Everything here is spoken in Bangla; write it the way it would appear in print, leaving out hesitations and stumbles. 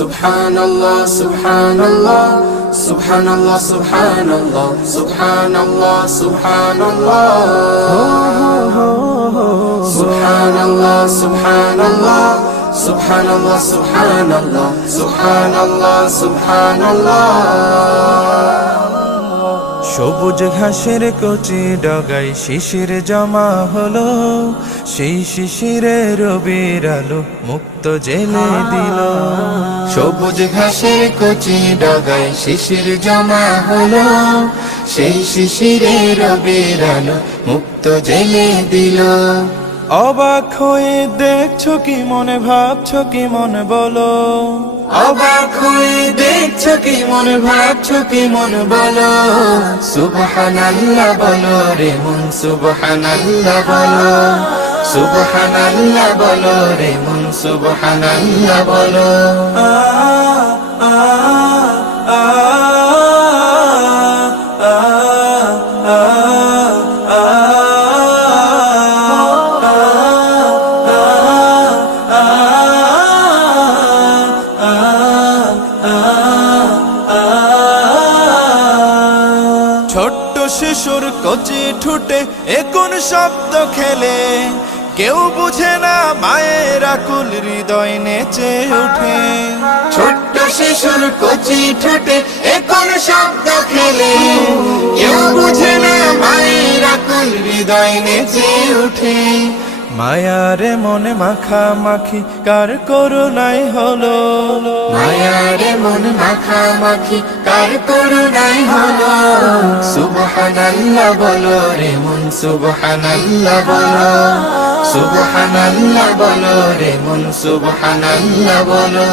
Subhanallah, Subhanallah, Subhanallah, Subhanallah, Subhanallah, Subhanallah, Subhanallah, Subhanallah, Subhanallah, Subhanallah, Subhanallah, Subhanallah. সবুজ ঘাসের কচি ডগায় শিশির জমা হলো, সেই শিশিরে রবির আলো মুক্ত জেলে দিল। সবুজ ঘাসের কচি ডগায় শিশির জমা হলো, সেই শিশিরে রবির আলো মুক্ত জেলে দিল। অবাক হয়ে দেখছো কি মনে, ভাবছো কি মনে বলো। অবাক হয়ে দেখছো কি মনে, ভাবছো কি মনে বলো। সুবহানাল্লাহ বলো রে মন, সুবহানাল্লাহ বলো, সুবহানাল্লাহ বলো রে মন, সুবহানাল্লাহ বলো। ছোট্ট শিশুর কচি ঠুটে এ কোন শব্দ খেলে, কেউ বুঝে না মায়ের আকুল হৃদয় নেচে ওঠে। ছোট্ট শিশুর কচি ঠোঁটে এ কোন শব্দ খেলে, কেউ বুঝে না মায়ের আকুল হৃদয় নেচে ওঠে। মায়ারে মনে মাখামাখি কার করুণাই হলো, মায়ারে মন মাখামাখি কার করুণাই হলো। সুবহানাল্লাহ বলো রে মন, সুবহানাল্লাহ বলো, সুবহানাল্লাহ বলো রে মন, সুবহানাল্লাহ বলো।